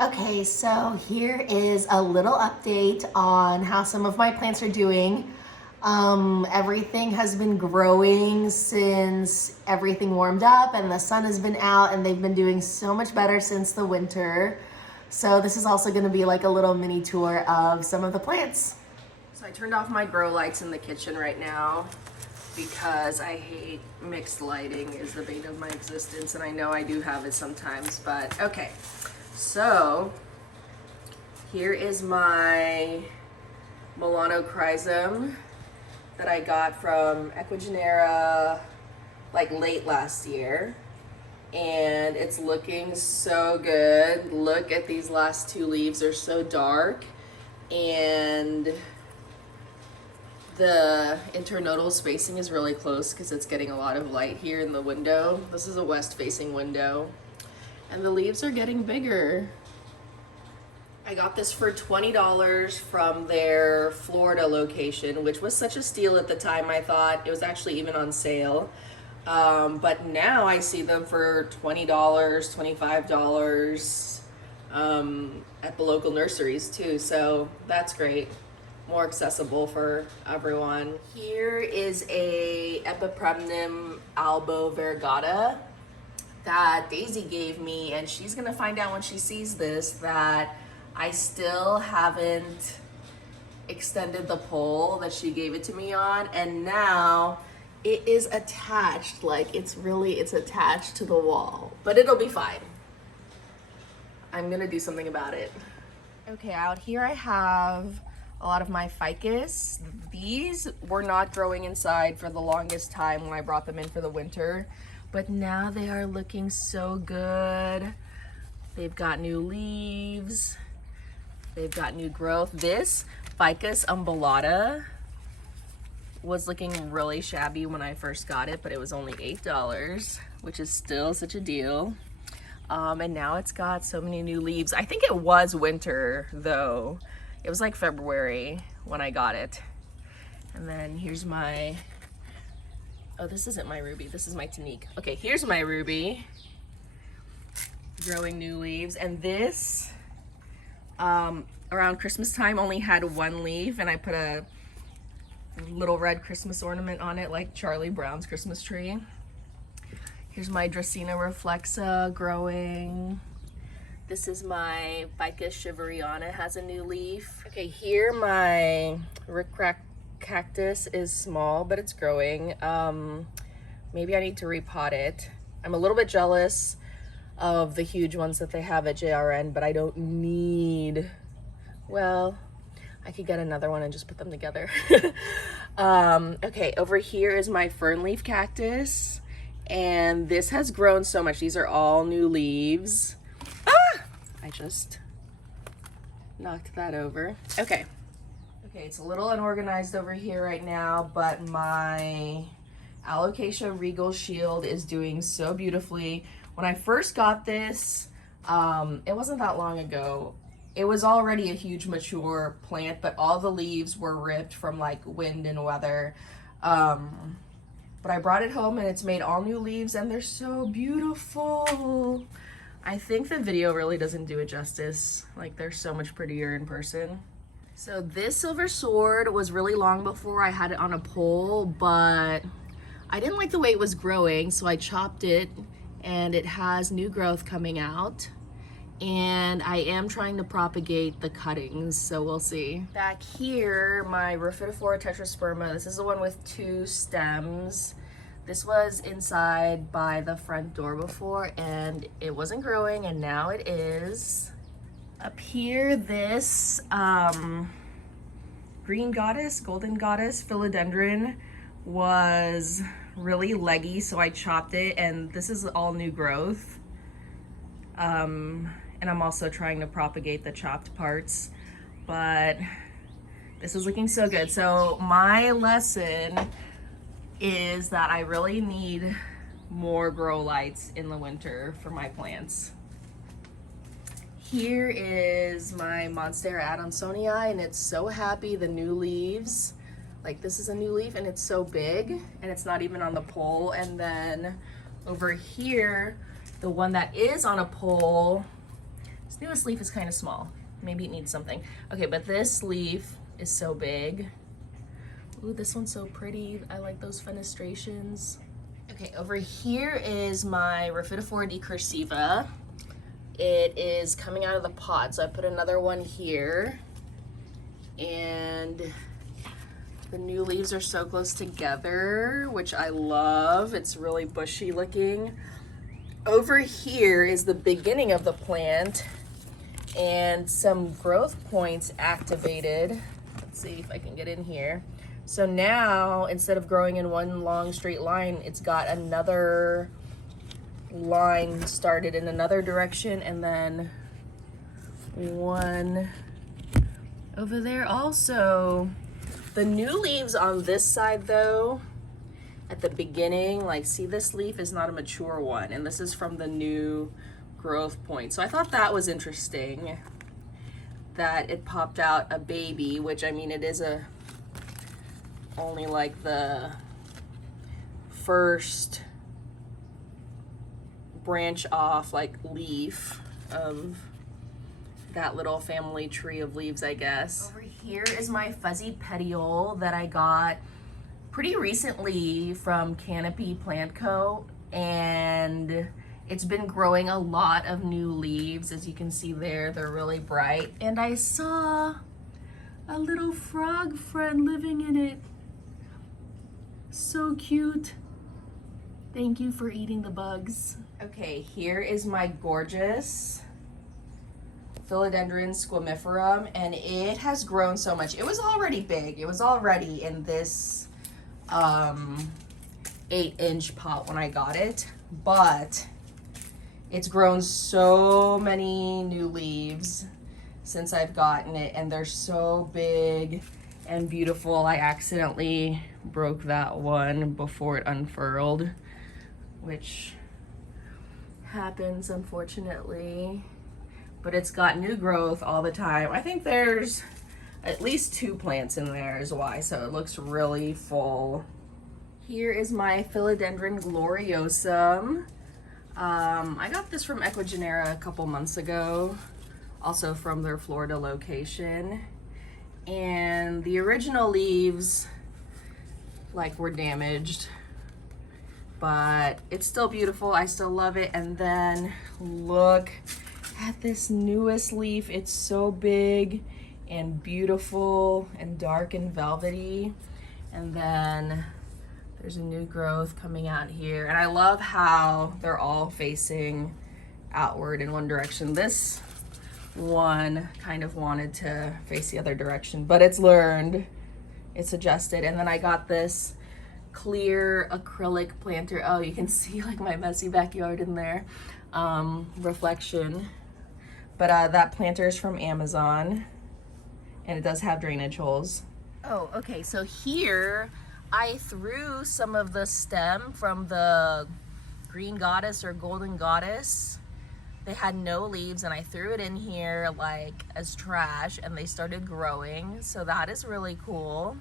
Okay, so here is a little update on how some of my plants are doing. Everything has been growing since everything warmed up and the sun has been out, and they've been doing so much better since the winter. So this is also going to be like a little mini tour of some of the plants. So I turned off my grow lights in the kitchen right now because I hate mixed lighting is the bane of my existence, and I know I do have it sometimes, but okay. So here is my Milano Chrysum that I got from Equigenera like late last year, and it's looking so good. Look at these last two leaves, they're so dark, and the internodal spacing is really close because it's getting a lot of light here in the window. This is a west facing window, and the leaves are getting bigger. I got this for $20 from their Florida location, which was such a steal at the time. I thought it was actually even on sale. But now I see them for $20, $25 at the local nurseries too. So that's great. More accessible for everyone. Here is a Epipremnum albo variegata that Daisy gave me, and she's gonna find out when she sees this that I still haven't extended the pole that she gave it to me on, and now it is attached, like it's attached to the wall, but it'll be fine. I'm gonna do something about it. Okay, out here I have a lot of my ficus. These were not growing inside for the longest time when I brought them in for the winter, but now they are looking so good. They've got new leaves. They've got new growth. This Ficus umbellata was looking really shabby when I first got it, but it was only $8, which is still such a deal. And now it's got so many new leaves. I think it was winter though. It was like February when I got it. And then here's my, oh, this isn't my ruby, this is my Tanique. Okay, here's my ruby, growing new leaves. And this, around Christmas time only had one leaf, and I put a little red Christmas ornament on it like Charlie Brown's Christmas tree. Here's my Dracaena reflexa growing. This is my Ficus shiveriana, has a new leaf. Okay, here my rickrack cactus is small, but it's growing. Maybe I need to repot it. I'm a little bit jealous of the huge ones that they have at JRN, but I don't need, well, I could get another one and just put them together. Okay, over here is my fernleaf cactus, and this has grown so much. These are all new leaves. I just knocked that over. Okay, it's a little unorganized over here right now, but my Alocasia Regal Shield is doing so beautifully. When I first got this, it wasn't that long ago. It was already a huge mature plant, but all the leaves were ripped from like wind and weather. But I brought it home and it's made all new leaves, and they're so beautiful. I think the video really doesn't do it justice. Like, they're so much prettier in person. So this silver sword was really long before I had it on a pole, but I didn't like the way it was growing, so I chopped it, and it has new growth coming out. And I am trying to propagate the cuttings, so we'll see. Back here, my Rhaphidophora tetrasperma. This is the one with 2 stems. This was inside by the front door before, and it wasn't growing, and now it is. Up here, this green goddess, golden goddess, philodendron was really leggy, so I chopped it, and this is all new growth. And I'm also trying to propagate the chopped parts, but this is looking so good. So my lesson is that I really need more grow lights in the winter for my plants. Here is my Monstera adansonii, and it's so happy, the new leaves. Like, this is a new leaf and it's so big, and it's not even on the pole. And then over here, the one that is on a pole, This newest leaf is kind of small. Maybe it needs something. Okay, but this leaf is so big. Ooh, this one's so pretty. I like those fenestrations. Okay, over here is my Rhaphidophora decursiva. It is coming out of the pot, so I put another one here. And the new leaves are so close together, which I love. It's really bushy looking. Over here is the beginning of the plant and some growth points activated. Let's see if I can get in here. So now, instead of growing in one long straight line, it's got another line started in another direction, and then one over there also. The new leaves on this side though, at the beginning, like see this leaf is not a mature one, and this is from the new growth point. So I thought that was interesting that it popped out a baby, which I mean, it is only like the first branch off like leaf of that little family tree of leaves, I guess. Over here is my fuzzy petiole that I got pretty recently from Canopy Plant Co. And it's been growing a lot of new leaves. As you can see there, they're really bright. And I saw a little frog friend living in it. So cute. Thank you for eating the bugs. Okay, here is my gorgeous Philodendron squamiferum, and it has grown so much. It was already big. It was already in this 8-inch pot when I got it, but it's grown so many new leaves since I've gotten it, and they're so big and beautiful. I accidentally broke that one before it unfurled, which happens unfortunately. But it's got new growth all the time. I think there's at least 2 plants in there is why, so it looks really full. Here is my Philodendron gloriosum. I got this from Equigenera a couple months ago, also from their Florida location. And the original leaves like were damaged, but it's still beautiful. I still love it. And then look at this newest leaf. It's so big and beautiful and dark and velvety. And then there's a new growth coming out here. And I love how they're all facing outward in one direction. This one kind of wanted to face the other direction, but it's learned, it's adjusted. And then I got this clear acrylic planter. Oh, you can see like my messy backyard in there, reflection. But that planter is from Amazon, and it does have drainage holes. Oh, okay, so here I threw some of the stem from the green goddess or golden goddess. They had no leaves, and I threw it in here like as trash, and they started growing, so that is really cool.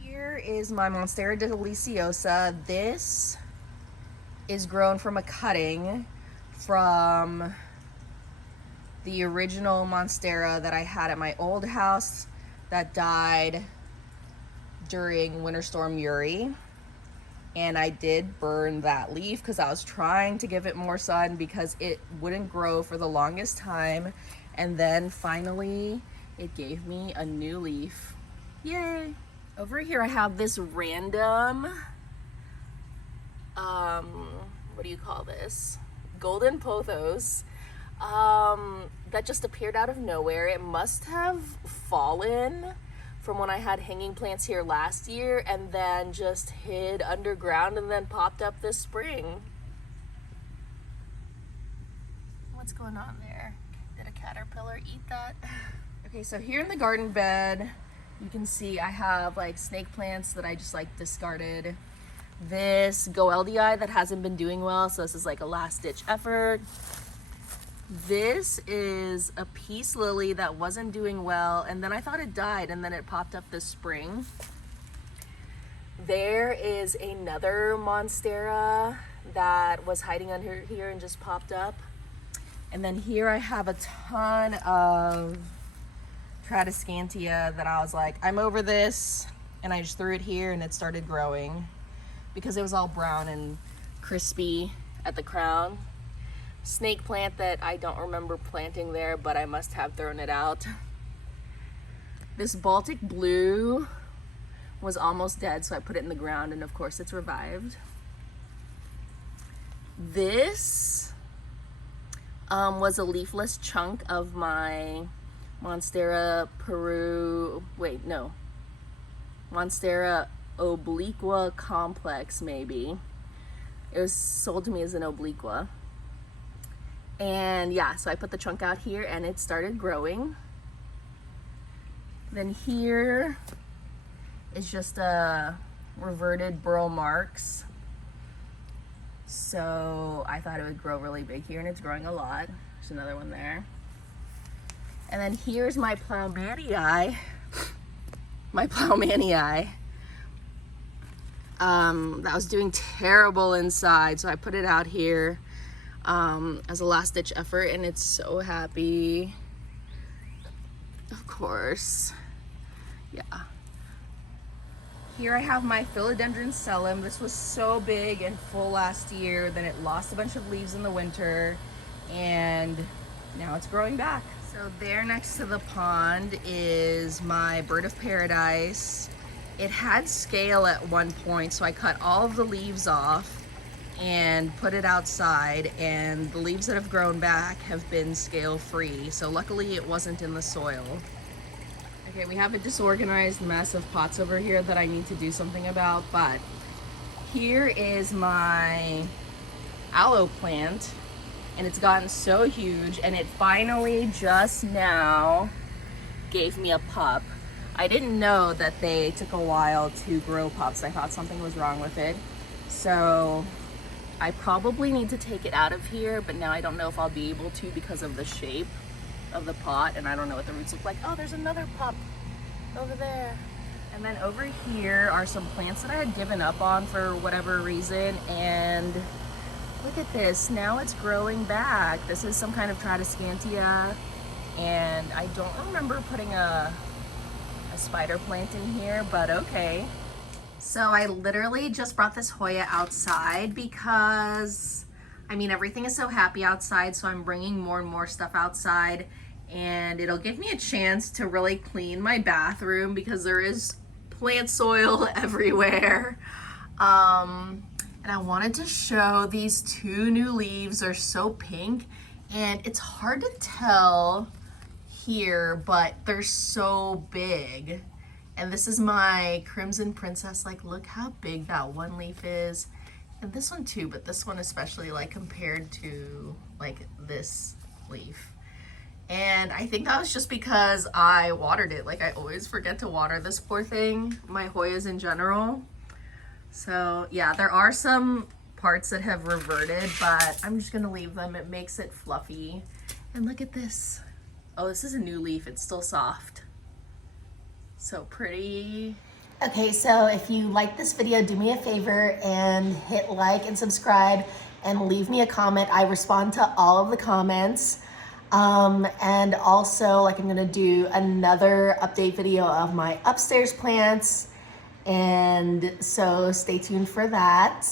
Here is my Monstera deliciosa. This is grown from a cutting from the original Monstera that I had at my old house that died during Winter Storm Uri. And I did burn that leaf because I was trying to give it more sun because it wouldn't grow for the longest time. And then finally it gave me a new leaf. Yay! Over here I have this random, what do you call this? Golden pothos. That just appeared out of nowhere. It must have fallen from when I had hanging plants here last year and then just hid underground and then popped up this spring. What's going on there? Did a caterpillar eat that? Okay, so here in the garden bed, you can see I have like snake plants that I just like discarded. This Goeldii that hasn't been doing well, so this is like a last ditch effort. This is a peace lily that wasn't doing well, and then I thought it died, and then it popped up this spring. There is another Monstera that was hiding under here and just popped up. And then here I have a ton of Tradescantia that I was like, I'm over this, and I just threw it here and it started growing because it was all brown and crispy at the crown. Snake plant that I don't remember planting there, but I must have thrown it out. This Baltic blue was almost dead, so I put it in the ground, and of course it's revived. This was a leafless chunk of my Monstera Monstera obliqua complex, maybe. It was sold to me as an obliqua. And yeah, so I put the chunk out here and it started growing. Then here is just a reverted Burl Marx. So I thought it would grow really big here, and it's growing a lot. There's another one there. And then here's my Ploumannii. That was doing terrible inside, so I put it out here as a last ditch effort, and it's so happy. Of course. Yeah. Here I have my Philodendron Sellum. This was so big and full last year, then it lost a bunch of leaves in the winter, and now it's growing back. So there next to the pond is my Bird of Paradise. It had scale at one point, so I cut all of the leaves off and put it outside, and the leaves that have grown back have been scale free. So luckily it wasn't in the soil. Okay, we have a disorganized mess of pots over here that I need to do something about, but here is my aloe plant, and it's gotten so huge, and it finally just now gave me a pup. I didn't know that they took a while to grow pups. I thought something was wrong with it. So I probably need to take it out of here, but now I don't know if I'll be able to because of the shape of the pot, and I don't know what the roots look like. Oh, there's another pup over there. And then over here are some plants that I had given up on for whatever reason, and look at this, now it's growing back. This is some kind of Tradescantia, and I don't remember putting a spider plant in here, but okay. So I literally just brought this Hoya outside because, I mean, everything is so happy outside, so I'm bringing more and more stuff outside, and it'll give me a chance to really clean my bathroom because there is plant soil everywhere. And I wanted to show these two new leaves. They're so pink, and it's hard to tell here, but they're so big. And this is my Crimson Princess. Like, look how big that one leaf is. And this one too, but this one especially, like, compared to like this leaf. And I think that was just because I watered it. Like, I always forget to water this poor thing, my Hoyas in general. So yeah, there are some parts that have reverted, but I'm just gonna leave them. It makes it fluffy. And look at this. Oh, this is a new leaf. It's still soft. So pretty. Okay, so if you like this video, do me a favor and hit like and subscribe and leave me a comment. I respond to all of the comments. And also, like, I'm gonna do another update video of my upstairs plants, and so stay tuned for that.